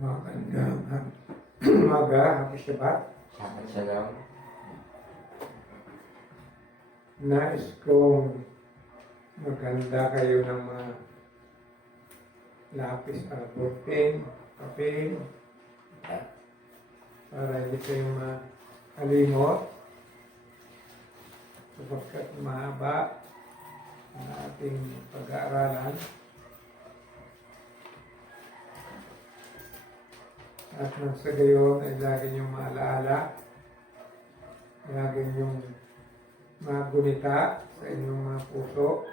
Magandang umaga, happy Shabbat. Shabbat Shalom. Nais kong maganda kayo ng mga lapis, arbutin, papel, para hindi kayo makalimot sapagkat mahaba ang ating pag-aaralan. At nang sa gayon ay lagi niyong maalaala, lagi niyong magunita sa inyong mga puso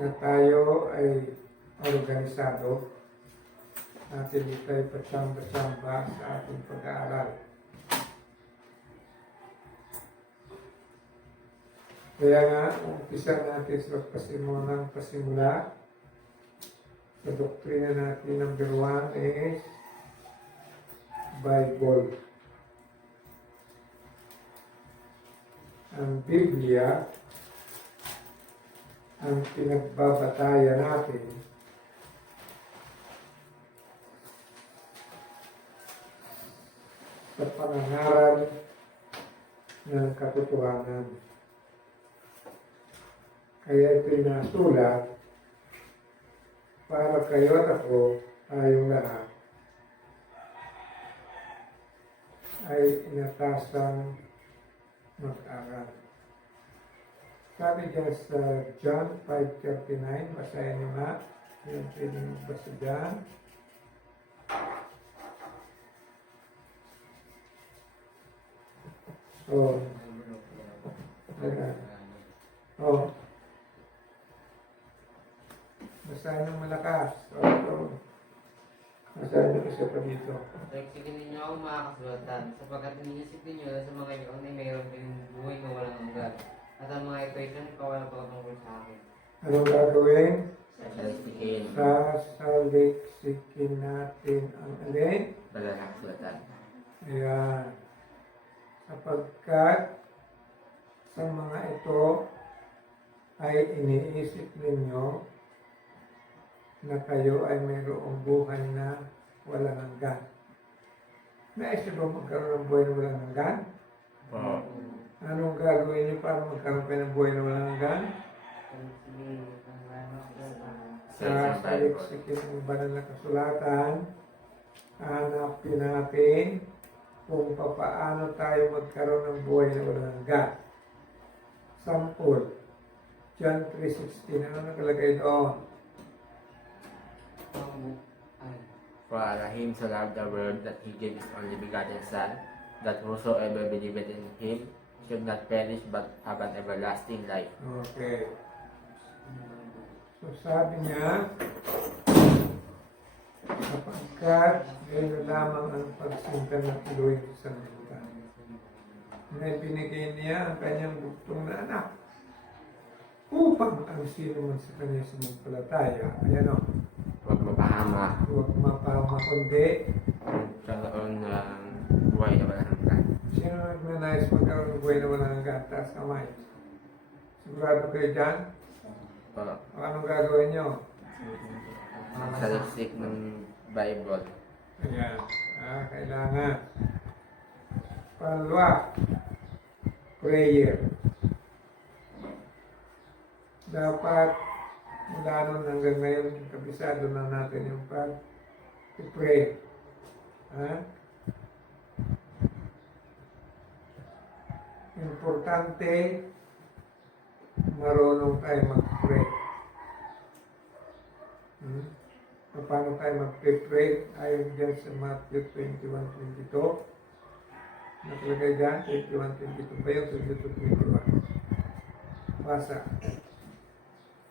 na tayo ay organisado at hindi tayo patsamba-tsamba sa ating pag-aaral. Kaya nga, umpisa natin sa pasimula. Sa doktrina natin, number 1 is Bible. Ang Biblia, ang pinagbabatayan natin sa pangangaral ng katotohanan. Kaya ito'y nasulat para kayo at ako, tayong lahat, ay inatasang mag-aral. Sabi dyan sa John 5:39, basahin nyo nga, yung pwedeng magbasa dyan. Basahin ng malakas. Basahin nyo isa pa dito. Pagsikin ninyo ako mga kasulatan, sapagkat iniisip ninyo sa mga iyon ay mayroon kayong buhay na walang hanggan. At ang mga ito ay kawalang pagkatungkol sa akin. Anong gagawin? Saliksikin. Sasaliksikin natin ang alin? Banal na kasulatan. Ayan. Sapagkat sa mga ito ay iniisip ninyo na kayo ay mayroong buhay na walang hanggan. Nais niyo ba magkaroon ng buhay na walang hanggan? Anong gagawin niyo para magkaroon kayo ng buhay na walang hanggan? Sasaliksikin ang banal na kasulatan, hanapin natin kung paano tayo magkaroon ng buhay na walang hanggan. Sample, John 3:16, ano nakalagay doon? For him so loved the world that he gave his only begotten Son, that whosoever believeth in him should not perish but have an everlasting life. Okay. So sabi niya, sapagkat ngayon lamang ang pagsinta ng Elohim sa sanlibutan. Na binigay niya ang kanyang buktong na anak upang ang sino man sa kanya sumumpalataya. Ayan o. Huwag mapahama. Huwag mapahama kundi Magkaroon ng buhay na walang hanggan. sino nagnanais magkaroon ng buhay na walang hanggan? Taas kamay. Sigurado kayo dyan? O anong gagawin nyo? Saliksik ng Bible. Ayan. Kailangan. Pangalawa, prayer. Dapat mula nun hanggang ngayon, kabisado na natin yung pag-pray. Importante, marunong tayo mag-pray. Paano tayo mag-pray? Ayon dyan sa Matthew 21:22. Nakalagay dyan, 21:22 pa yung 22:21. Basa.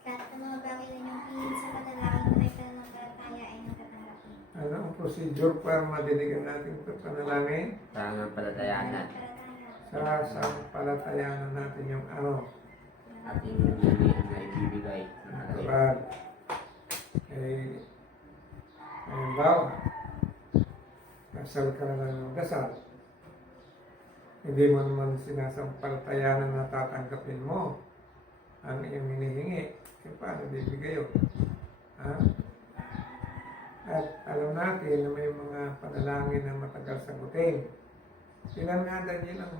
Lahat ng mga bagay na niyong hingin sa panalangin na may pananampalataya ay natatanggapin. Ano ang procedure para madiligan natin ito panalangin? Pananampalatayanan. Sasampalatayanan natin yung ano. Ating hindi na ibibigay. Kapag halimbawa, dasal ka na lang ng dasal. Hindi mo naman sinasampalatayanan na tatanggapin mo ang iyong hinihingi. Paano bibigay yun? At natin na may mga panalangin na matagal sagutin. Ilan nga Daniel ang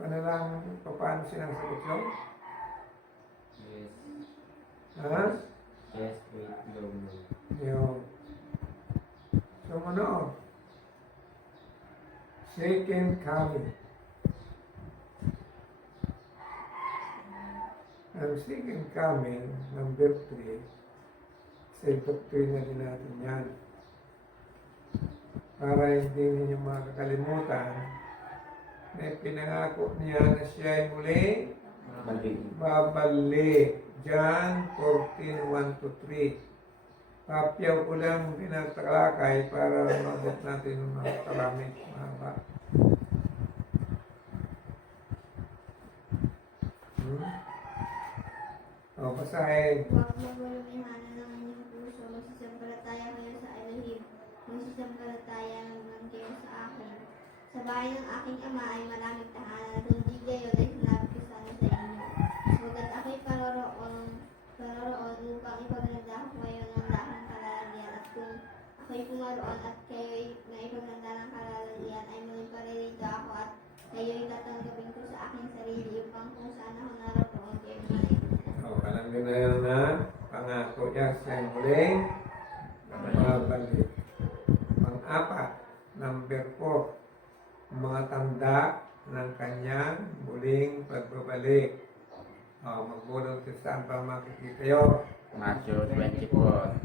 panalangin, paano sinasagot yun? Yes. Ha? Yes, wait, no. Yun. Sumunod. Second coming. Ang second coming, number 3, sa doctrine na din natin yan. Para hindi ninyo makakalimutan, may pinangako niya na siya ay muling Balik. babalik. John 14:1-3. Papyaw ko lang pinatalakay para mabot natin ng mga karami. Mahaba. O, basahin. Huwag magulong-ihana ng inyong puso. Magsisampalataya kayo sa Elohim. Magsisampalataya naman kayo sa akin. Sa bahay ng aking ama ay maraming tahanan. At hindi gayon ay sinabi ko sana sa inyo. Sugat ako'y paroroon upang ipaganda ko kayo ng lahang kalalagyan. At kung ako'y pumaroon at kayo'y naipaganda ng kalalagyan, ay muling paririto ako at kayo'y tatanggapin ko sa aking sarili upang kung saan ako naroon kayo maligtas. O, alam nyo na yun na pangako niya siya ay muling babalik. Pang-apat, number 4, mga tanda ng kanyang muling pagbabalik. O, magbulong sa saan pa makikita yun. Matthew 24.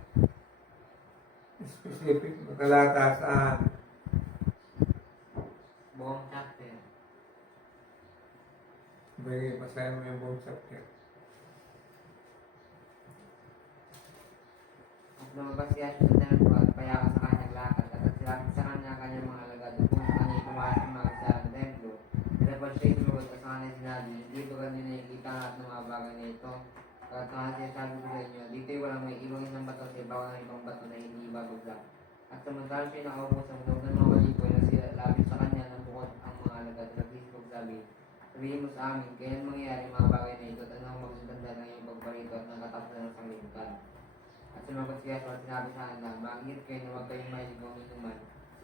Specific na talata saan? Buong chapter. Bagay, basahin mo yung buong chapter. At lumabas siya sa templo at payakan sa kanyang lakad at silapit sa kanya ang kanyang mga alagad upang sa kanya pumasok mga sa templo. Dapat siya'y sumagot at sa kanya sinabi, hindi ba ganyan nakikita ang lahat ng mga bagay na ito? At siya sabi ko sa inyo, dito'y walang may ibang isang bato sa ibabaw ng ibang bato na hindi ibabagla. At samantala siya'y nakaupo sa loob ng mga malikoy na silapit sa kanya ng bukod ang mga alagad at nagsisipag sabihin mo sa amin, kailan mangyayari ang mga bagay na ito at ano ang magsutanda ng iyong pagparito at ng katapusan ng sanglibutan. At sumagot siya at sinabi sa kanila, mag-ingat kayo na huwag kayong mahilig o minuman,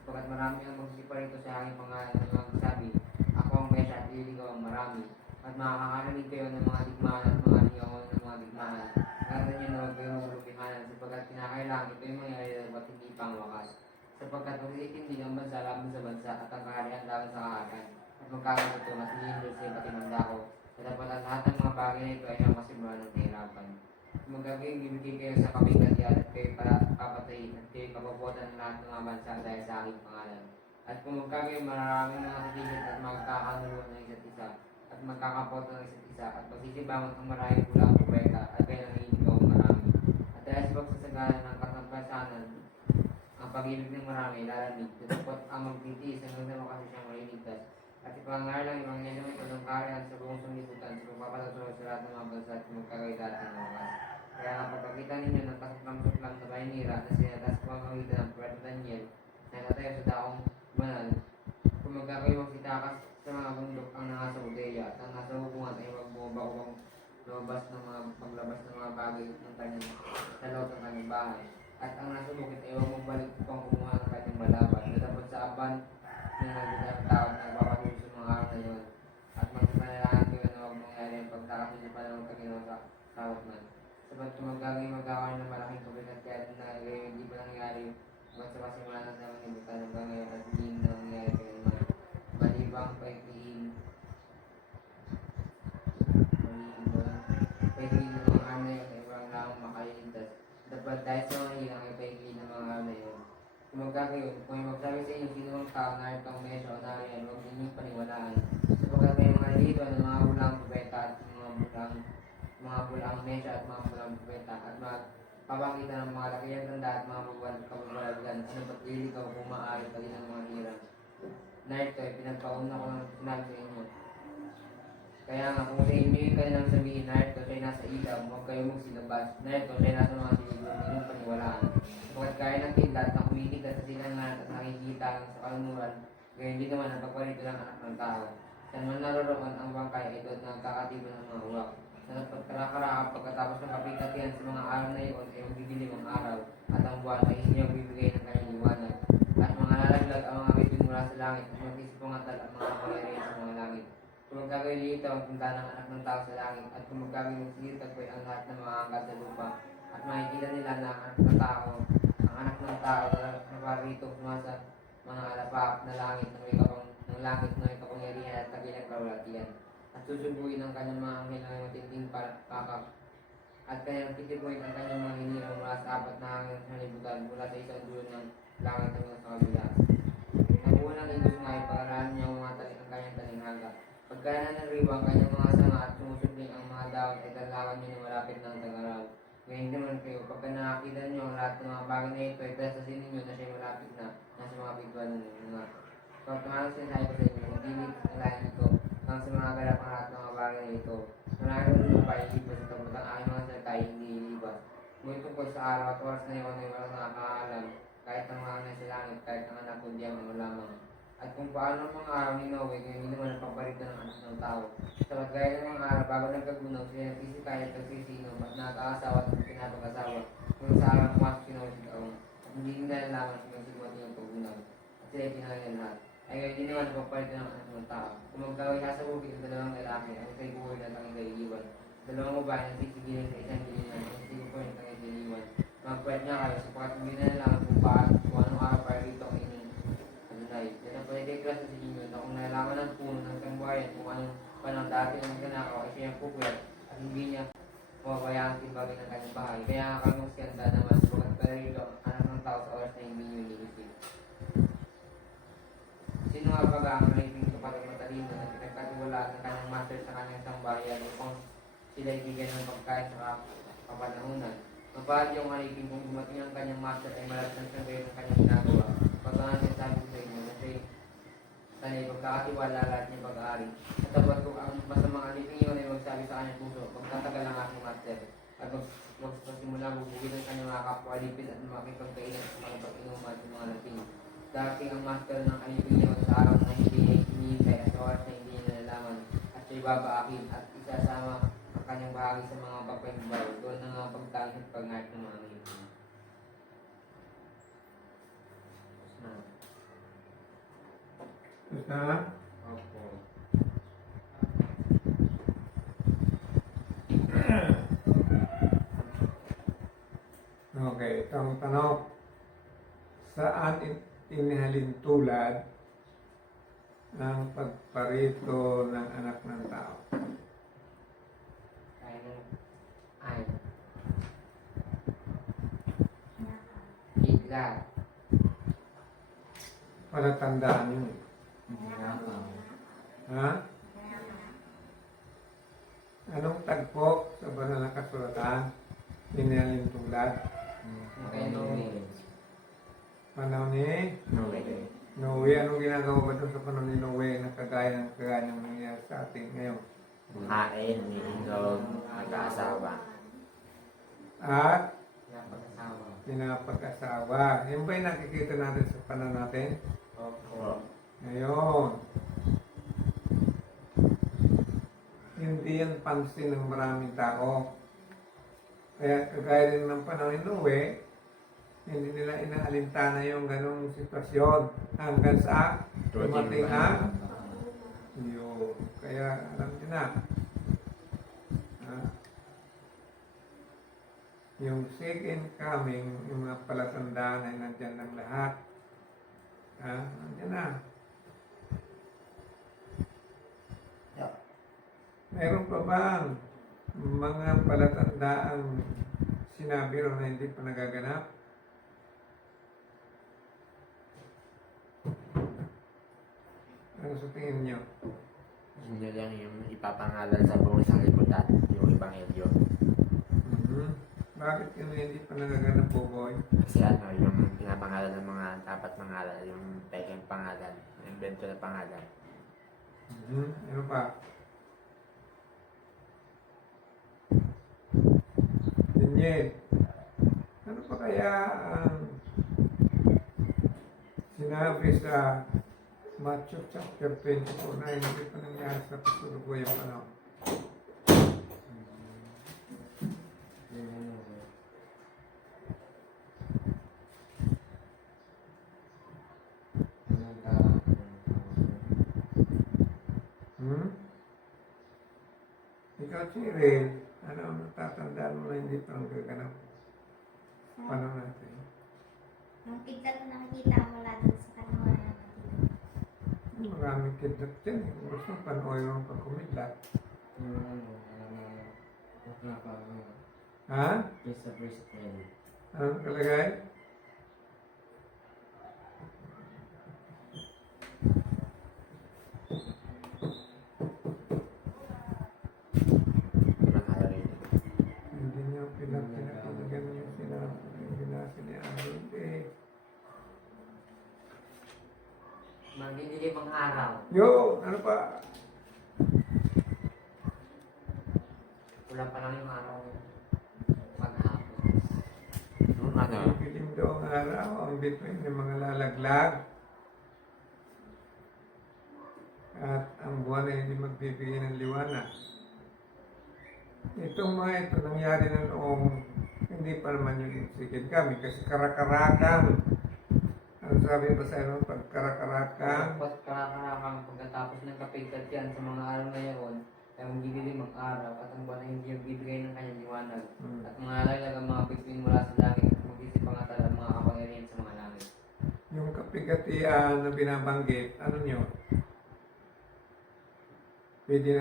sapagkat marami ang magsisiparito sa aking pangalan na magsabi, ako ang Mesya at ililigaw ang marami. At makakarinig kayo ng mga digmaan at mga ligawan ng mga digmaan. Ngatan niyo na huwag kayong maglupihanan, sapagkat kinakailangan ito yung mangyayari at hindi pang wakas. Sapagkat magsisindig ang bansa laban sa bansa at ang kaharian laban sa kaharian. At magkakaguto at hihindol sa iba't ibang dako. At dapat ang lahat ng mga bagay na ito ay ang kasimulan ng kahirapan. Magagawin ibigay kayo sa kabigatian at kayo para papatayin at kayo papabotan ng lahat ng mga bansa dahil sa aking pangalan. At kung magkagayon maraming mga satigit at magkakanulo ng isa't isa at magkakapoto ng isa't isa at pagsisibangon ang maraming pulang propeta at kayo nang inigaw ang marami. At dahil sa pagsasagana ng katampasanan, ang pag-ibig ng marami lalamig, tutupot ang magtitiis hanggang sa makasi siyang maliligtas. At ipangar lang yung mga ng kalungkarian sa buong sanglibutan sa pagpapatutulog sa lahat ng mga bansa at magkagaitan ng wakas. Kaya nga pagkakita ninyo ng kasuklam-suklam sa Baynira na sinatas ko ang kawitan ng Puerto Daniel na natayo sa daong banal, kung magkakayo magsitakas sa mga bundok ang nasa Udea at ang nasa hubungan ay huwag bumaba upang lumabas ng mga paglabas ng mga bagay ng kanyang sa loob ng kanyang bahay. At ang nasa bukit ay huwag magbalik upang kumuha ng kanyang balaban na dapat sa aban na nagdadang tao na nagpapatuloy sa mga araw na yun. At magpanalangin kayo na huwag mangyari ang pagtakas ninyo pa ng Panginoon sa tawag man. Sabat kung magkakaroon ng malaking kabigat kaya na ngayon hindi pa nangyari ba't sa pasimulanan sa mga ibutan hanggang ngayon at hindi na nangyari kayo naman. Balibang paikliin ng mga araw na yun ay walang lamang makaliligtas. Dapat dahil sa mga ilang ay paikliin ng mga araw na yun. Kung magkakaroon, kung may magsabi sa inyo sino ang tao na ito ang Mesya o nariyan, huwag ninyong paniwalaan. Sapagkat may mga dito ng mga bulang propeta at mga bulang Mesya at mga bulang propeta at magpapangitan ng mga lakiyang tanda at mga kababalagan at napatiligaw kung maaari pa din ang mga hirang. Na ito ay pinagpauna ko ng sinabi sa inyo. Kaya nga kung sa inyo yung kanilang sabihin na ito siya'y nasa ilaw, huwag kayo magsilabas. Na ito siya'y nasa mga siligro, ninyong paniwalaan. Sapagkat kaya ng kidlat na kumikitas sa silangan at nakikita sa kalumuran, gayon din naman ang pagparito ng anak ng tao. Saan man naroroon ang bangkay ay doon nagkakatibo ng mga uwak. Sa pagkatapos ng kapitatian sa mga araw na iyon ay magdidilim ang araw at ang buwan ay hindi bibigay ng kanyang lilito ang punta ng anak ng tao sa langit at kung magkabinugsigit at ang lahat ng mga angkat sa lupa at makikita nila na ang anak ng tao na naparito sa mga alapaap na langit na may kapangyarihan at kabilang kalwalatian at susubuin ang kanyang mga anghel na matinding pakak at kanyang titipuin ang kanyang mga hinirang mula sa apat na hangin sa libutan mula sa isang dulo ng langit hanggang sa kabila. Ang unang igos nga ay pag-aralan niya ang ang kanyang talinghaga. Pagkaya nanriba ang kanyang mga sanga at sumusubling ang mga dawat ay dalawan niyo na malapit ng tag-araw. Ngayon naman kayo, pagka nakakita niyo ang lahat ng mga bagay na ito, ay tasasin ninyo na siya malapit na nasa mga bigwan ng mga. Pagkakas sinasabi ko sa inyo, hindi alahin ito hanggang sa mga galap ang lahat ng mga bagay na ito. Marami rin pa ilibas sa tabutang aking mga salita ay hindi ilibas. Ngunit tungkol sa araw at oras na iyon ay walang nakakaalam, kahit ang mga nasa langit, kahit ang anak kundi ang mga lamang. At kung paano ang mga araw ni Noe, ngayon hindi naman ang paborito ng anak ng tao. Sabat gaya ng mga araw, bago nagkagunaw, sila nagsisikay at nagsisinom at nakakaasawa at pinapag-asawa. Kung sa araw pumasok si Noe sa taong, at hindi nila nalaman kung magsigmati yung paggunaw. At sila pinangalan lahat. Ay ngayon hindi naman ang paborito ng anak ng tao. Kung magkaway sa bukid ang dalawang lalaki, ang isa'y buhay at ang isa'y iwan. Dalawang babae na sisigilan sa isang dilingan, ang sisigapuin at ang isa'y iwan. Magpwet nga kayo, sapagkat hindi na nalaman kung anong araw para rito ang inyong Adonai. Yan ang panitiglas sa inyo na kung nalaman ng puno ng sambuhayan kung anong panang dati ng ganakaw ay siyang pupwet at hindi niya mababayaan timbagin ng kanyang bahay. Kaya ang kamuskanda naman sapagkat para rito ang anak ng tao sa oras na hindi niyo iniisip. Sino nga baga ang maliging kapatid matalino na pinagkatiwalaan ng kanyang master sa kanyang sambahayan upang sila ibigyan ng pagkain sa kapanahunan? Mapahal yung maliging kung dumating ang kanyang master ay malatan sa gayon ng kanyang ginagawa. Pagkakas niya sabi ko sa inyo na siya'y sanay pagkakatiwala lahat niya pag-aari. At dapat kung ang masamang alipin yun ay magsabi sa kanyang puso, magtatagal ang aking master. At magsimula bubugin ang kanyang mga kapwa-alipin at makipagkainan sa mga pag-inuman sa mga lating. Dating ang master ng alipin yun sa araw na hindi ay hinihintay at sa oras na hindi niya nalalaman at siya'y babaakin at isasama ang kanyang bahagi sa mga pagpapimbaw. Doon ang mga pagtangis at pag-ngayat ng mga alipin. Basta, Opo. okay, itong tanong. Saan inihalin tulad ng pagparito ng anak ng tao? Ay. Bigla. Palatandaan yun. Ha? Anong tagpo sa banal na kasulatan? Inihalin tulad? Kay Noe. Panahon ni Noe. Noe. Anong ginagawa ba doon sa panahon ni Noe na kagaya ng nangyayari sa ating ngayon? Kain, umiinom, mag-aasawa. At Napag-asawa. pinapag-asawa. Yan ba yung nakikita natin sa panahon natin? Opo. Ngayon, hindi yan pansin ng maraming tao. Kaya kagaya rin ng panahon ni Noe, hindi nila inaalintana yung ganong sitwasyon hanggang sa dumating ang yun. Kaya alam niyo na, yung second coming, yung mga palatandaan ay nandyan ng lahat. Nandyan na. Meron pa bang mga palatandaang sinabi ro na hindi pa nagaganap? Ano sa tingin nyo? Yun lang yung ipapangalan sa buong sanglibutan, yung Ebanghelyo. Bakit yun hindi pa nagaganap po, boy? Kasi ano, yung pinapangalan ng mga dapat mangalan, yung pekeng pangalan, yung invento na pangalan. Ano pa? Daniel, ano pa kaya ang sinabi sa Matthew chapter 24 na hindi pa nangyari sa kasulukuyang panahon? Cheryl, ano, natatandaan mo na hindi pa ang gaganap. Paano natin? Nung kidlat na nakikita mo mula dun sa kanungan ng kidlat. Maraming kidnap dyan eh. Kung gusto mo, panooy mo pag kumidlat. Ha? Christopher Street. Anong kalagay? Nakarinig. Hindi niya pinapinakinggan yung sinabi ni Aaron eh. Magdidilim ang araw. Yo! Ano pa? Wala pa lang yung araw. Paghapon. Ano? Ang pilim daw ang araw, ang bituin ng mga lalaglag. At ang buwan ay hindi magbibigay ng liwanag. Itong mga ito nangyari na noong hindi pa naman yung sikid kami kasi karakarakan. Ang sabi ba sa inyo, pag karakarakan, Tapos karakarakang pagkatapos ng kapigkatian sa mga araw na yaon, ay magdidilim ang araw at ang buwan ay hindi magbibigay ng kanyang liwanag. At mga laglag ang mga bituin mula sa langit at mag-isip ang atal ang mga kapangyarihan sa mga langit. yung kapigatian na binabanggit, ano nyo? Pwede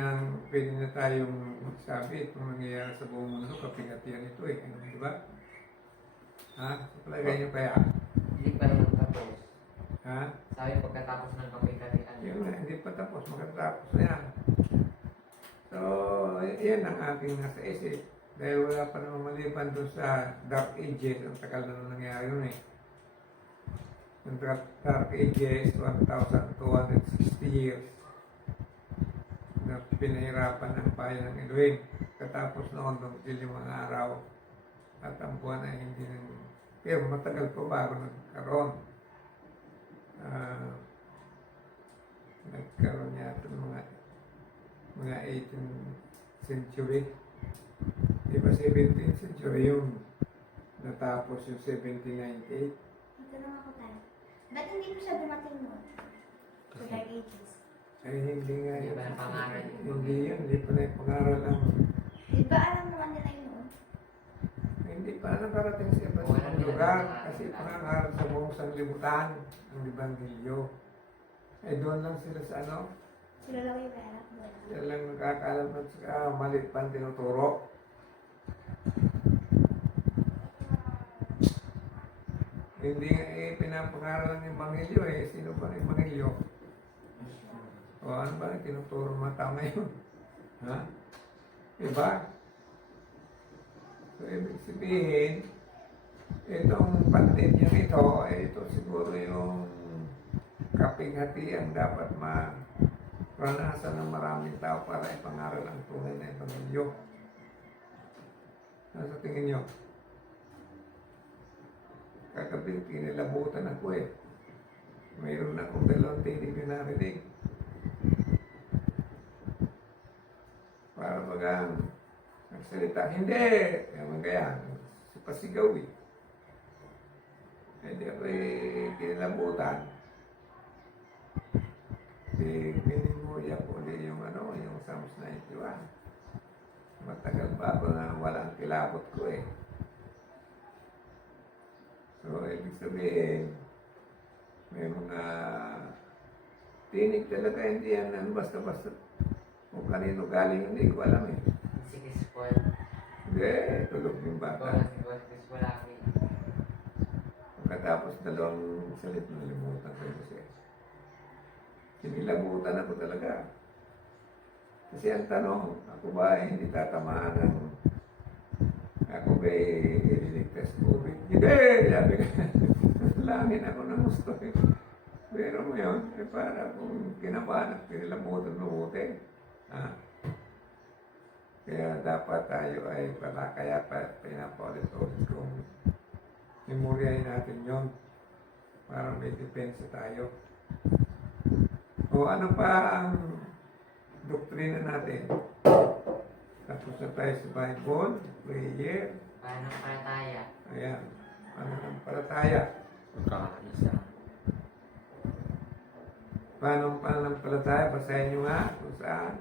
na tayong magsabi itong nangyayari sa buong mundo, kapigatian ito eh. Ano, di ba? Ha? Palagay nyo kaya? Hindi pa naman tapos. Ha? Sabi pagkatapos ng kapigkatian. Yun nga, hindi pa tapos, makatapos na yan. So, yan ang aking nasa isip. Dahil wala pa naman maliban doon sa Dark Ages, ang tagal na nangyari yun eh. Yung Dark Ages, 1,260 years na pinahirapan ng bayan ng Elohim. Katapos noon, dumating yung mga araw at ang buwan ay hindi nang... Pero matagal pa bago nagkaroon. Nagkaroon yata ng mga 18th century. Di ba 17th century yung natapos yung 1798? Magtanong ako tayo. Ba't hindi po siya dumating noon? Sa Dark Ages. Ay hindi nga Hindi yun. pa napangaral yun. Hindi yun, hindi pa na ipangaral ang... Di ba alam naman nila yun noon? Hindi pa nakarating sa iba't ibang lugar kasi pangangaral sa buong sanglibutan ang Ebanghelyo. Eh doon lang sila sa ano, Sila lang yung may anak doon. sila lang nakakaalam at saka maliit pa ang tinuturo. Hindi nga pinapangaral ng Ebanghelyo eh. Sino ba ang Ebanghelyo? O ano ba ang tinuturo ng mga tao ngayon? Ha? Diba? So, ibig sabihin, itong pandemya ito, ito siguro yung kapighati ang dapat maranasan ng maraming tao para ipangaral ang tunay na Ebanghelyo. Ano sa tingin nyo? Kagabi, kinilabutan ako eh. Mayroon akong dalawang tinig na narinig. Para bagang nagsalita, hindi! Ewan kaya, pasigaw eh. Hindi ako kinilabutan. Minimuya ko ulit yung yung Psalms 91. Matagal pa ako na walang kilabot ko eh. So, ibig sabihin, may mga tinig talaga, hindi yan basta-basta. Kung kanino galing, hindi ko alam eh. Si Kispol. Hindi, tulog yung bata. Si Kispol lagi. Pagkatapos dalawang salit na limutan ko kasi. Sinilabutan ako talaga. Kasi ang tanong, ako ba ay hindi tatamaan ng ako ba ililigtas COVID? Hindi! Sabi ka, langin ako ng gusto eh. Pero mo yun, para kung kinabahan at pinilabutan mabuti. Kaya dapat tayo ay kaya pinapaulit-ulit kung memoryahin natin yon para may depensa tayo. O ano pa ang doktrina natin? Tapos na tayo sa Bible, prayer, Pananampalataya. ayan, pananampalataya. Pagkakaisa. Paano ang pananampalataya? Basahin nyo nga kung saan.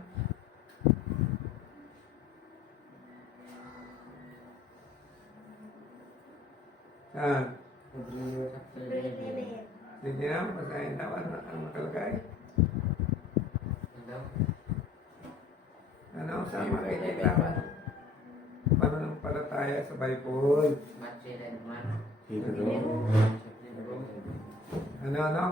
Saan? February 11. Sige na, basahin na. Ano nakalagay? Ano? Ano sa makikita mo? Pananampalataya sa Bible. Matthew 11. Hebrew. Ano?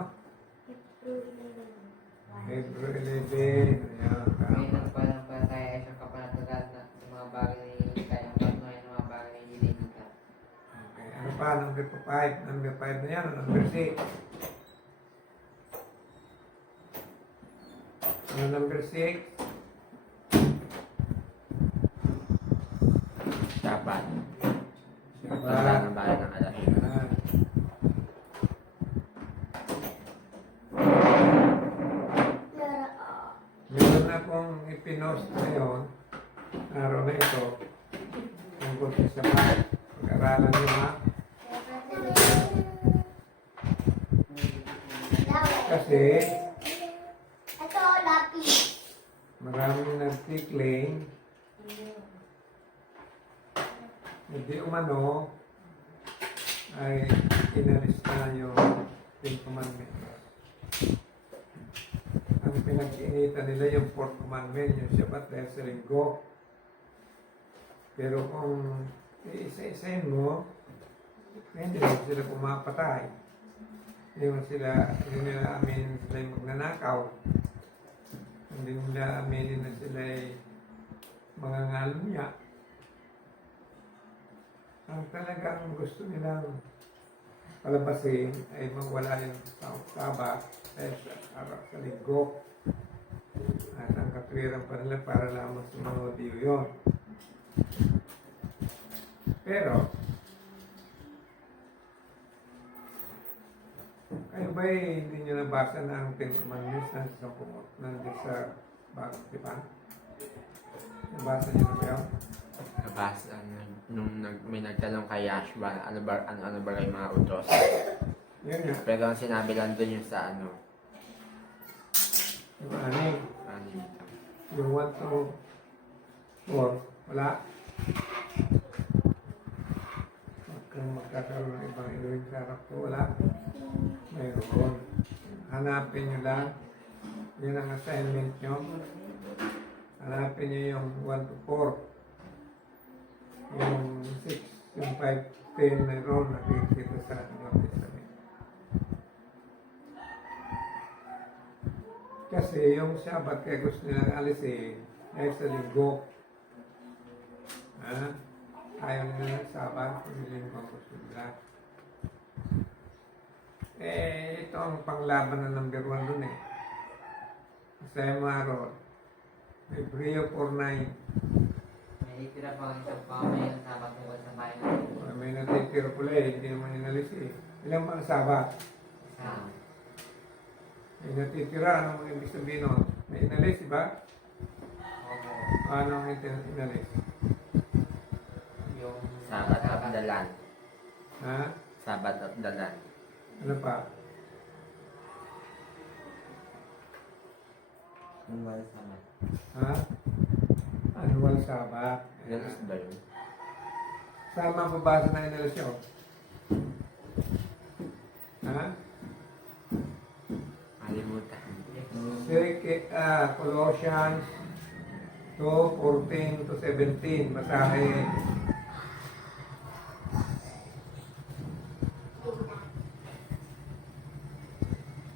February 11. Hebrew 11. Ayan. May Tama. nagpanampalataya ay siyang kapanatagan na sa mga bagay na hindi kayang patunayan ng mga bagay na hindi nakikita. Okay. Ano pa? Number 5. Number 5 na yan. Number 6. Ano number 6? Dapat. Diba? Tanda ng bayan ng Alahim. Ayan. Meron na akong ipinost ngayon, araw na ito, tungkol sa pag-aralan nyo ha. Kasi Ito, lapis. maraming nag-claim, hindi umano, ay inalis na yung Ten Commandments. Ang pinag-iinitan nila yung Fourth Commandment, yung Shabbat dahil sa linggo. Pero kung iisa-isayin mo, hindi naman sila pumapatay. Hindi nila aminin sila yung magnanakaw. Hindi nila aminin na sila ay mga ngalumya. Ang talagang gusto nilang palabasin ay mawala yung taba dahil sa araw sa linggo. At ang katwiran pa nila para lamang sa mga audio yun. Pero, kayo ba'y hindi nyo nabasa na ang Ten Commandments na sa pumot nandiyan sa bagong tipan? Nabasa nyo na ba yun? Nabasa, may nagtanong kay Yashua, ano ba yung mga utos? Yun nga. Pero ang sinabi lang dun yung sa ano Yung aning. dito. Yung 1 to 4, wala. Huwag kang magkakaroon ng ibang iluwing sa harap ko, wala. Mayroon. Hanapin nyo lang. Yun ang assignment nyo. Hanapin nyo yung 1 to 4. Yung 6, yung 5, 10 mayroon nakikita sa New Testament. Kasi yung Sabbath kaya gusto nilang alisin dahil sa linggo. Ayaw nila ng Sabbath, yung linggo ang gusto nila. Ito ang panglaban na number 1 dun eh. Isaiah Maron, Hebreo 4:9. May itira pa ang isang pamayan sa patungkol sa bayan ng Lord. May natitira pula eh, hindi naman inalis eh. Ilan ba ang Sabbath? Sa May natitira, ano ang ibig sabihin nun? May inalis, di ba? Opo. Ano ang inalis? Yung Sabbath of the land. Ha? Sabbath of the land. Ano pa? Annual Sabbath. Ha? Annual Sabbath. Inalis ba yun? Saan mababasa na inalis yun? Ha? Kalimutan. Colossians 2:14 to 17. Basahin.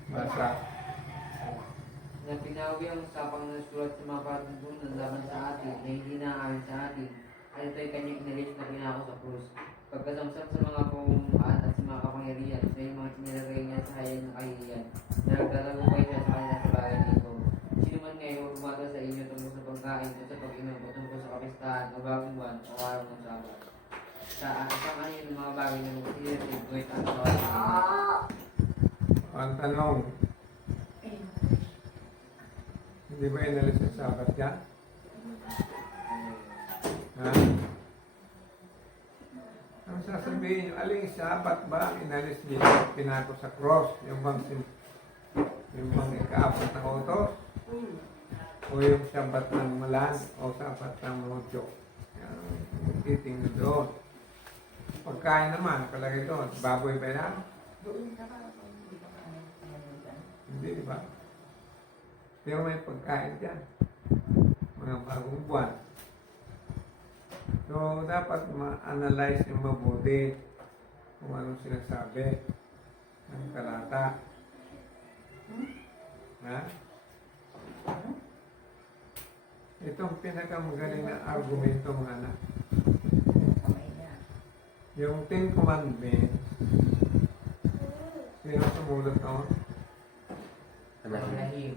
Basa. na pinawi ang usapang nasulat sa mga patuntunan laban sa atin na hindi naaamin sa atin at ito'y kanyang inalis na pinako sa krus. Pagkasamsam sa mga pamumukaan at sa mga kapangyarihan sa mga inilagay niya sa hayag na kahihiyan na naglalagupay siya sa kanila sa bagay nito. Sino man ngayon umata sa inyo tungkol sa pagkain at sa pag-inom o tungkol sa kapistahan o bagong buwan o araw ng Sabat. Sa isang kanino ng mga bagay na magsisilip ko ito ang tawag sa inyo. Ang tanong, hindi ba inalis ang Sabbath yan? Ha? Ang sasabihin nyo, aling Sabbath ba ang inalis dito at pinako sa cross? Yung bang ikaapat na utos? O yung Sabbath ng malan? O Sabbath ng Mudyo? Yan, titingnan doon. pagkain naman, nakalagay doon. Baboy ba yan? Hindi, di ba? Pero may pagkain dyan. Mga bagong buwan. So, dapat ma-analyze yung mabuti kung anong sinasabi ng talata. Ha? Itong pinakamagaling na argumento, mga anak. Yung Ten Commandments, sino sumulat noon? Lahim.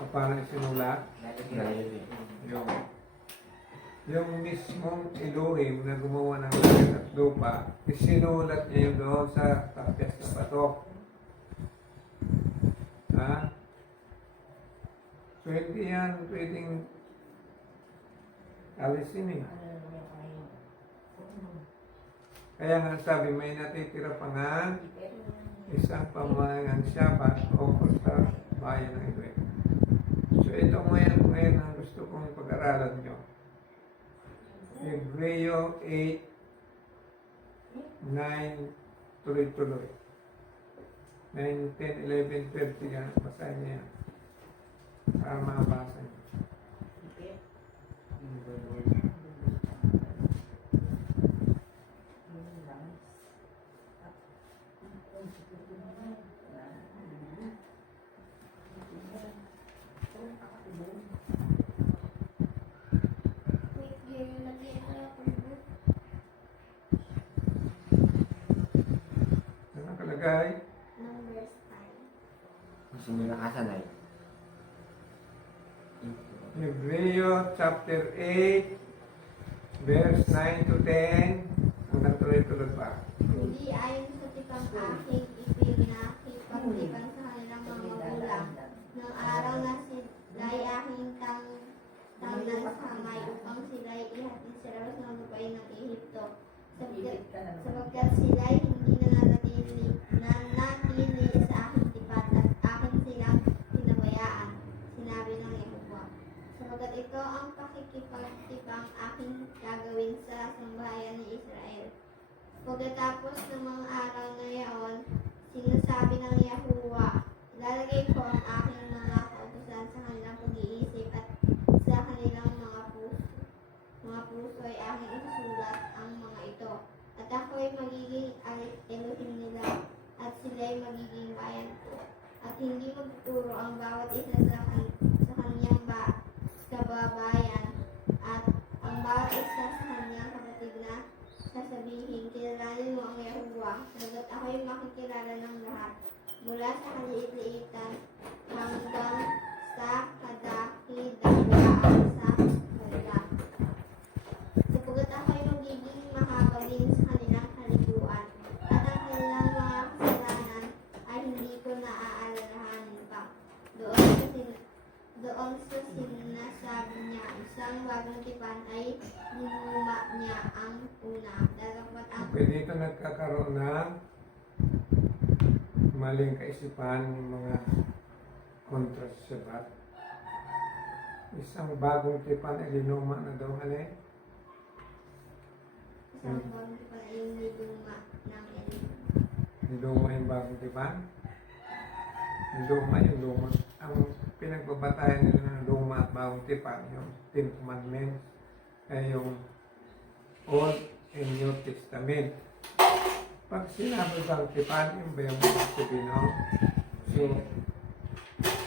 O paano sinulat? Lahim. Yung mismong Elohim na gumawa ng langit at lupa, isinulat niya yun doon sa tapyas na bato. Ha? So, hindi yan pwedeng alisin eh. Kaya nga sabi, may natitira pa nga isang pamayangang Shabbat o sa bayan ng Israel. So, ito ngayon ang gusto kong pag-aralan nyo. Hebreo 8, 9, tuloy-tuloy. 9, 10, 11, 12, yan. Basahin niya yan. Para makabasa niyo. Wait, Gary, lagyan ko yung pulbo. Ano nakalagay? Numbers 5. Gusto nyo nakasanay. Hebreo chapter 8, verse 9 to 10. Hanggang tuloy-tuloy pa. Hindi ayon sa tipang aking ipinakipagtipan sa kanilang mga magulang. Nang araw na sila'y aking tangnan sa kamay upang sila'y ihatid sa labas ng lupain ng Ehipto. Sapagkat sila'y hindi nanatili sa aking tipan at akin silang pinabayaan, sinabi ng Yehova. Sapagkat ito ang pakikipagtipang aking gagawin sa sambahayan ni Israel. Pagkatapos ng mga araw na iyon, sinasabi ng Yahuwah, ilalagay ko ang aking mga kautusan sa kanilang pag-iisip at sa kanilang mga puso. Mga puso ay aking isusulat ang mga ito. At ako'y magiging Elohim nila at sila'y magiging bayan ko. At hindi magtuturo ang bawat isa sa kanyang kababayan at ang bawat isa sa kanyang kapatid na sasabihin, kilalanin mo ang Yahuwah, sagot ako'y makikilala ng lahat, mula sa kaliit-liitan hanggang sa kadakidakilaan sa kanila. Sapagkat ako'y magiging makabagin sa kanilang kalikuan, at ang kanilang mga kasalanan ay hindi ko naaalalahanin pa. Doon sa sinasabi niya, isang bagong tipan ay dinuma niya ang una. Dalawa't ang Okay, dito nagkakaroon ng maling kaisipan ng mga kontra sa Shabbat. Isang bagong tipan ay linuma na daw halin. isang bagong tipan ay dinuma ng Elohim. Linuma yung bagong tipan. Luma yung luma. Ang pinagbabatayan nila ng luma at bagong tipan, yung Ten Commandments, ay yung Old and New Testament. Pag sinabi bang tipan, yung ba yung sabihin, no? So,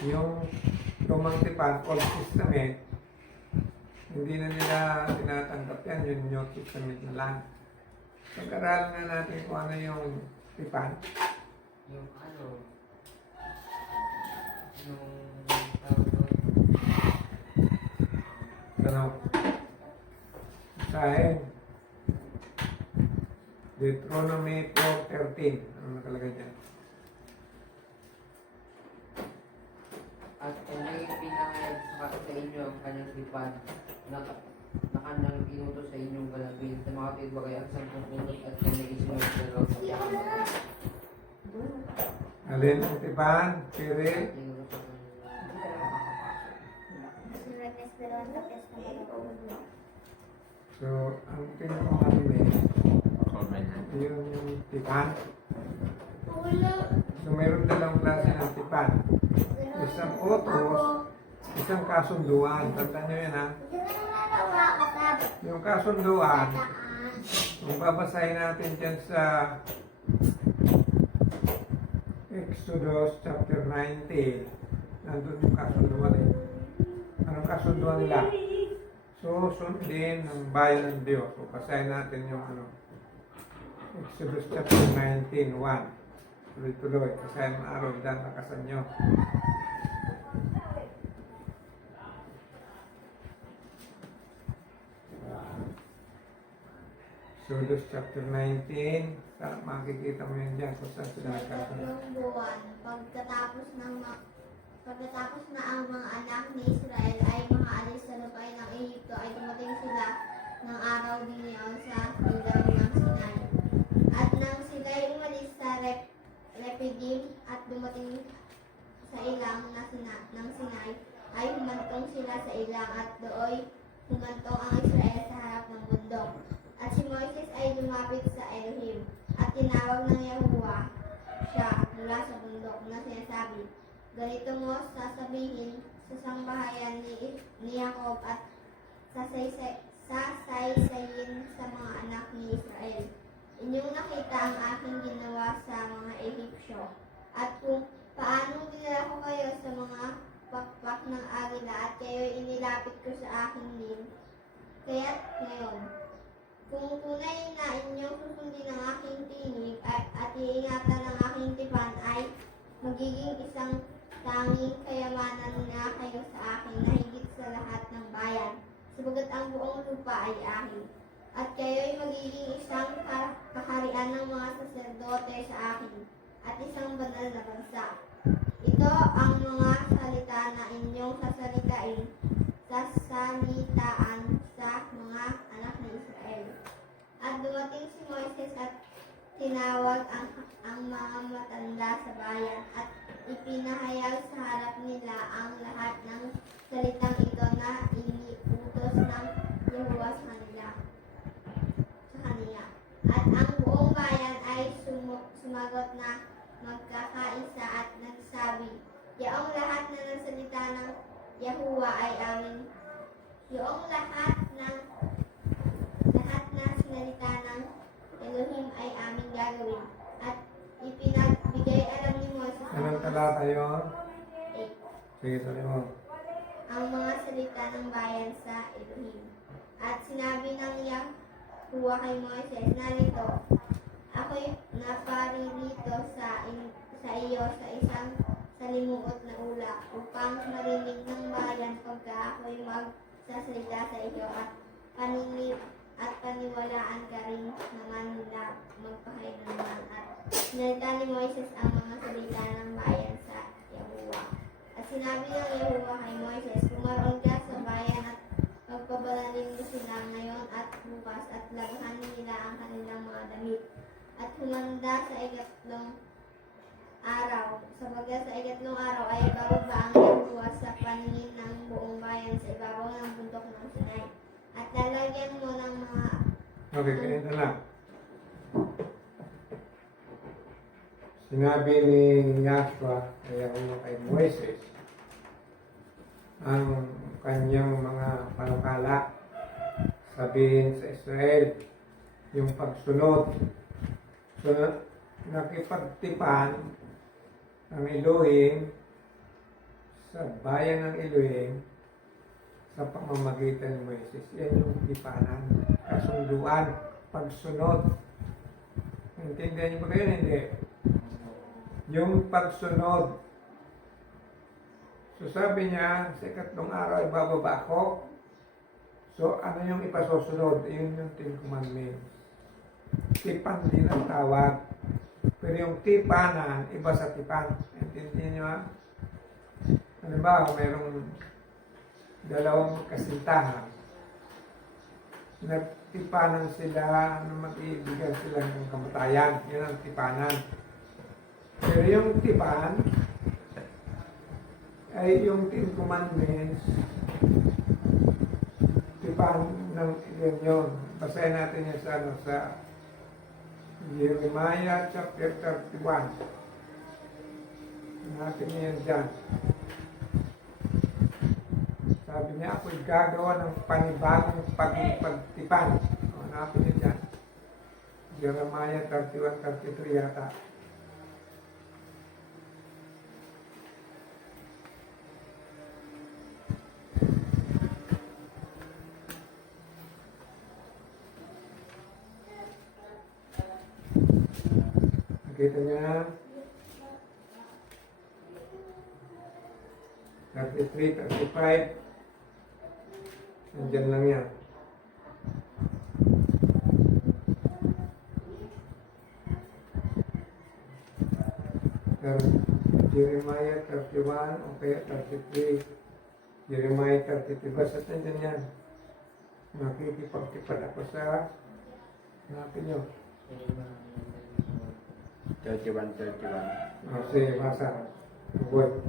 yung lumang tipan, Old Testament, hindi na nila tinatanggap yan, yung New Testament na lang. Pag-aralan na natin kung ano yung tipan. Yung yung tawag doon. Ano? Basahin. Deuteronomy 4:13. Ano nakalagay dyan? At kanyang ipinahayag sa inyo ang kanyang tipan na kanyang inutos sa inyong galawin sa mga tigbagay ang 10 utos at kanyang isinunod sa law sa Panginoon. Alin ang tipan? Piri? Inutos sa Surat na sa dalawang tapos na Elohim. So, ang Ten Commandments, overnight. Yun yung tipan. So mayroon dalawang klase ng tipan. Isang utos, isang kasunduan. Tandaan nyo yan ha. Yung kasunduan, kung babasahin natin dyan sa Exodus chapter 19, nandun yung kasunduan eh. Anong kasunduan nila? So, sundin ng bayan ng Diyos. So, basahin natin yung Exodus chapter 19, 1. Tuloy-tuloy. Basahin ng araw dyan, nakasan nyo. Exodus chapter 19. Makikita mo yun dyan kung saan sila nagkasunod. Tatlong buwan, pagkatapos na ang mga anak ni Israel ay makaalis sa lupain ng Ehipto, ay dumating sila ng araw din niyon sa ilaw ng Sinai. At nang sila'y umalis sa Refidim at dumating sa ilang ng Sinai, ay humantong sila sa ilang at dooy humantong ang Israel sa harap ng bundok. At si Moises ay lumapit sa Elohim at tinawag ng Yahuwah siya mula sa bundok na sinasabi, ganito mo sasabihin sa sambahayan ni Jacob at sasaysayin sa mga anak ni Israel. Inyong nakita ang aking ginawa sa mga Ehipsyo at kung paano dinala ko kayo sa mga pakpak ng agila at kayo'y inilapit ko sa aking din. Kaya't ngayon, kung tunay na inyong susundin ang aking tinig at iingatan ang aking tipan ay magiging isang tanging kayamanan na kayo sa akin na higit sa lahat ng bayan, sabagat ang buong lupa ay akin. At kayo'y magiging isang kaharian ng mga saserdote sa akin at isang banal na bansa. Ito ang mga salita na inyong sasalitaan sa mga anak ng Israel. At dumating si Moises at tinawag ang mga matanda sa bayan at ipinahayag sa harap nila ang lahat ng salitang ito na iniutos ng Yahuwah sa kaniya. At ang buong bayan ay sumagot na magkakaisa at nagsabi, yaong lahat na nagsalita ng Yahuwah ay amin. Yaong lahat na sinalita ng Elohim ay aming gagawin. At ipinagbigay alam ni Moses Anong talata yun? 8, Sige, tuloy mo. ang mga salita ng bayan sa Elohim. At sinabi ng Yahuwah kay Moises, narito, ako'y naparirito sa iyo sa isang salimuot na ulak upang marinig ng bayan pagka ako'y magsasalita sa iyo at paniwalaan ka rin naman nila magpakailanman. At sinalita ni Moises ang mga salita ng bayan sa Yahuwah. At sinabi ng Yahuwah kay Moises, kumaroon ka sa bayan at magpabalalin mo sila ngayon at bukas at laghan nila ang kanilang mga damit. At humanda sa ikatlong araw. Sabagat sa ikatlong araw ay bababa ang Yahuwah sa paningin ng buong bayan sa ibabaw ng bundok ng Sinai. At lalagyan mo ng mga... Okay, ganito na. Sinabi ni Yahshua kay Moises ang kanyang mga panukala. Sabihin sa Israel yung pagsunod. So, nakipagtipan ang Elohim sa bayan ng Elohim sa pamamagitan ni Moises. Yan yung tipanan, kasunduan, pagsunod. Intindihan niyo ba kayo? Hindi. Yung pagsunod. So sabi niya, sa ikatlong araw ay bababa ako. So ano yung ipasusunod? Yun yung Ten Commandments. Tipan din ang tawag. Pero yung tipanan, iba sa tipan. Intindihan niyo ha? Halimbawa, mayroong dalawang kasintahan. Nagtipanan sila na mag-iibigan sila ng kamatayan. Yan ang tipanan. Pero yung tipan ay yung Ten Commandments. Tipan ng yun. Basahin natin yan sa Jeremiah chapter 31. Hanapin niyo yan dyan. Sabi niya, ako'y gagawa ng panibagong pagtipan. Hanapin niyo dyan. Jeremiah 31-33 yata. Nakita niya. 33, 35. Nandiyan lang yan. Jeremiah 31 o kaya 33. Jeremiah 33. Basta nandiyan yan. Makikipagtipad ako sa hanapin nyo. 31. Sige, basa. Word.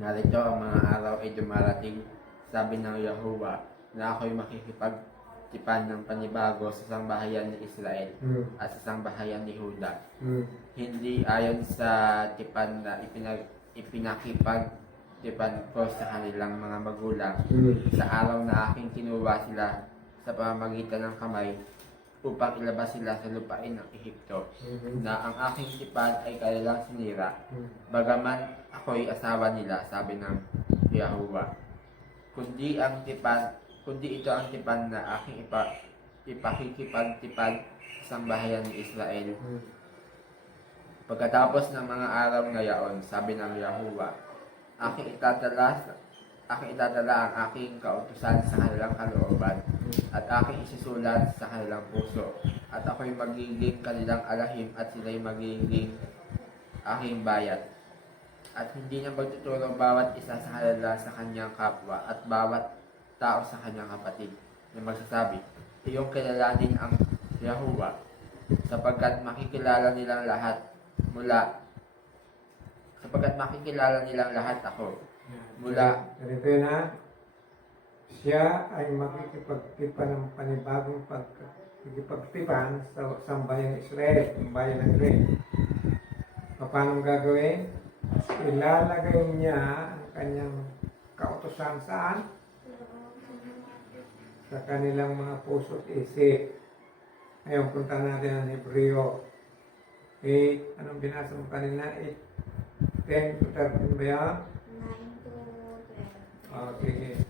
Narito ang mga araw ay dumarating, sabi ng Yahuwah, na ako'y makikipagtipan ng panibago sa sangbahayan ni Israel at sa sangbahayan ni Huda. Hindi ayon sa tipan na ipinakipagtipan ko sa kanilang mga magulang sa araw na aking kinuha sila sa pamamagitan ng kamay upang ilabas sila sa lupain ng Ehipto, na ang aking tipan ay kanilang sinira. Bagaman ako'y asawa nila, sabi ng Yahuwah. Kundi ito ang tipan na aking ipakikipagtipan sa bahayan ni Israel. Pagkatapos ng mga araw na yaon, sabi ng Yahuwah, aking itatala ang aking kautusan sa kanilang kalooban at aking isusulat sa kanilang puso, at ako'y magiging kanilang alahim at sila'y magiging aking bayat. At hindi na magtuturo bawat isa sa kanila sa kanyang kapwa at bawat tao sa kanyang kapatid, na magsasabi, iyong kilalanin ang Yahuwah, sapagkat makikilala nilang lahat ako mula. Ganito yun ha. Siya ay makikipagtipan ng panibagong pagkikipagtipan sa sambayan ng Israel, ang bayan ng Israel. Paano gagawin? Ilalagay niya ang kanyang kautusan saan? Sa kanilang mga puso at isip. Ngayon, punta natin ang Hebreo 8. Anong binasa mo kanina? 8, 10 to 13 ba yan? 9 to 12. Sige.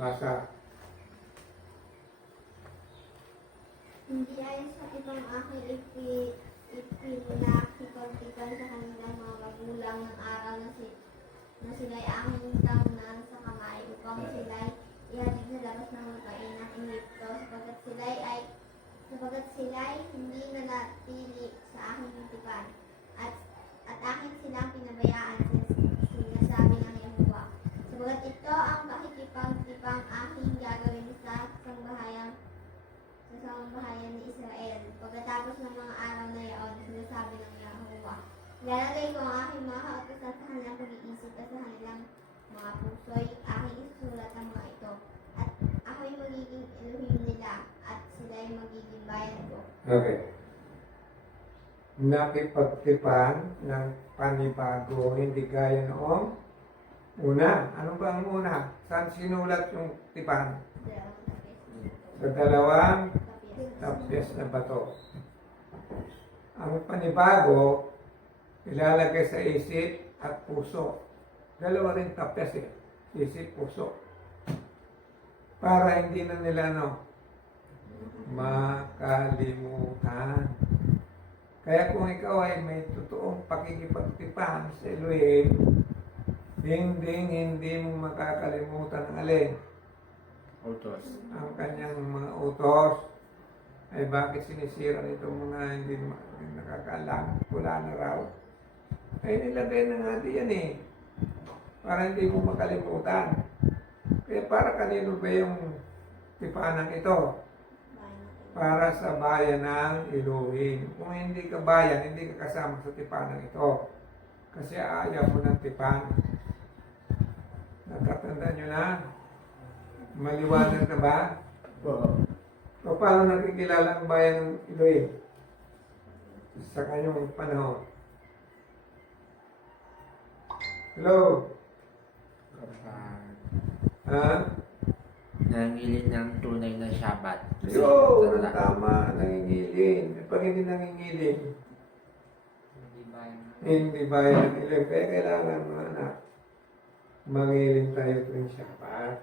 Basa. Hindi ayon sa ibang aking ipinakipagtipan sa kanilang mga magulang ng araw na sila'y aking tamnan sa kamay upang sila'y ihatid sa labas ng lupain ng Ehipto, sapagkat sila'y hindi nanatili sa aking tipan at akin silang pinabayaan, sinasabi ng Yahuwah. Sapagkat ito ang pakikipagtipang aking gagawin sa sangbahayan ni Israel. Pagkatapos ng mga araw na yaon, sinasabi ng Yahuwah, ilalagay ko ang aking mga kautusan sa kanilang pag-iisip at sa kanilang mga puso'y aking isusulat ang mga ito. At ako'y magiging Elohim nila at sila'y magiging bayan ko. Okay. Nakipagtipan ng panibago, hindi gaya noong una. Ano ba ang una? Saan sinulat yung tipan? Sa dalawang tapyas na bato. Ang panibago, ilalagay sa isip at puso. Dalawa rin tapyas isip, puso. Para hindi na nila makalimutan. Kaya kung ikaw ay may totoong pakikipagtipan sa Elohim, hindi mo makakalimutan ang alin. Utos. Ang kanyang mga utos ay bakit sinisira nitong mga hindi nakakaalam, wala na raw. Ay nilagay na nga yan para hindi mo makalimutan. Kaya para kanino ba yung tipanang ito? Para sa bayan ng Elohim. Kung hindi ka bayan, hindi ka kasama sa tipanang ito. Kasi ayaw mo ng tipan. Natatanda nyo na? Maliwanag na ba? Po. O paano nakikilala ang bayan ng Iloilo sa kanyang panahon? Hello? Kapag Ha? nangilin ng tunay na Shabbat. Yun, ang tama, nangingilin. Pag hindi nangingilin, Hindi ba yun? hindi bayan ng Iloilo. Kaya kailangan mga anak, mangilin tayo tuwing Shabbat.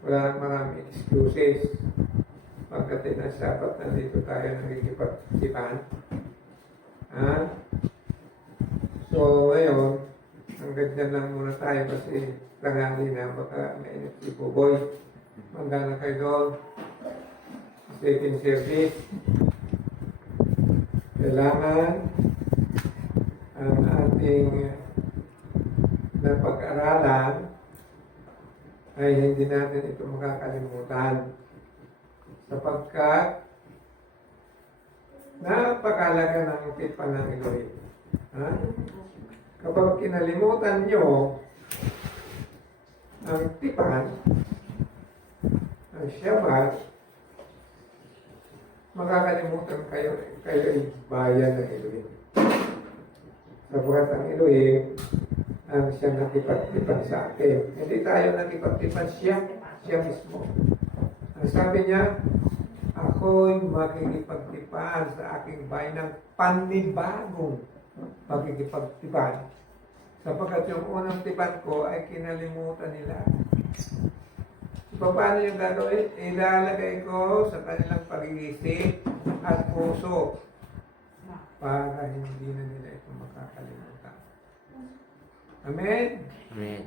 Wala nang maraming excuses. Pagdating ng Shabbat, nandito tayo nakikipagsipan. Ha? So, ngayon, hanggang dyan lang muna tayo kasi tanghali na baka mainit si Buboy. Manda na kayo doon. Second service. Kailangan ang ating napag-aralan ay hindi natin ito makakalimutan. Sapagkat napakalaga ng tipan ng Elohim. Ha? Kapag kinalimutan nyo ang tipan, ang Shabbat, makakalimutan kayo ay bayan ng Elohim. Sapagkat ang Elohim ang siyang nakipagtipan sa atin. Hindi tayo nakipagtipan siya mismo. Ang sabi niya, ako'y makikipagtipan sa aking bayan ng panibagong makikipagtipan. Sapagkat yung unang tipan ko ay kinalimutan nila. So, paano yung gagawin? Ilalagay ko sa kanilang pag-iisip at puso para hindi na nila ito makakalimutan. Amen? Amen.